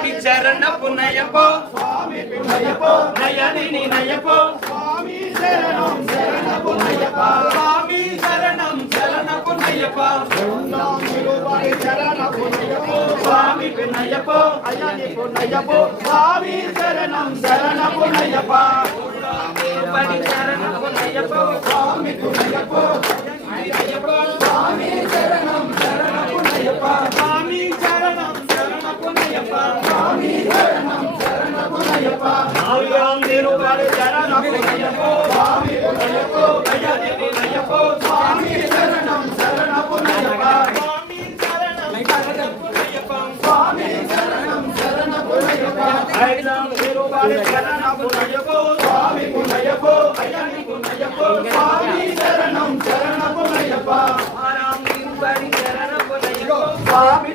திருவடி சரண புனையப்போ சுவாமி புனையப்போ நயனினி நயப்போ சுவாமி சரணம் சரண புனையப்பா சுவாமி சரணம் சரண புனையப்பா ஒன்னாம் திருவடி சரண புனையப்போ சுவாமி புனையப்போ அயனி புனையப்போ சுவாமி சரணம் சரண புனையப்பா ஒன்னாம் திருவடி சரண புனையப்போ சுவாமி புனையப்போ சுவாமி சரணம் சரண புனையப்பா சுவாமி சரணம் சரண புனையப்பா சுவாமி சரணம் சரண புனையப்பா ஆயிரம் திருவடி சரண புனையப்போ சுவாமி புனையப்போ அயனி புனையப்போ சுவாமி சரணம் சரண புனையப்பா சுவாமி சரணம் சரண புனையப்பா சுவாமி சரணம் சரண புனையப்பா ஆயிரம் திருவடி சரண புனையப்போ சுவாமி புனையப்போ அயனி புனையப்போ சுவாமி சரணம் சரண புனையப்பா ஆயிரம் திருவடி சரண புனையப்போ சுவாமி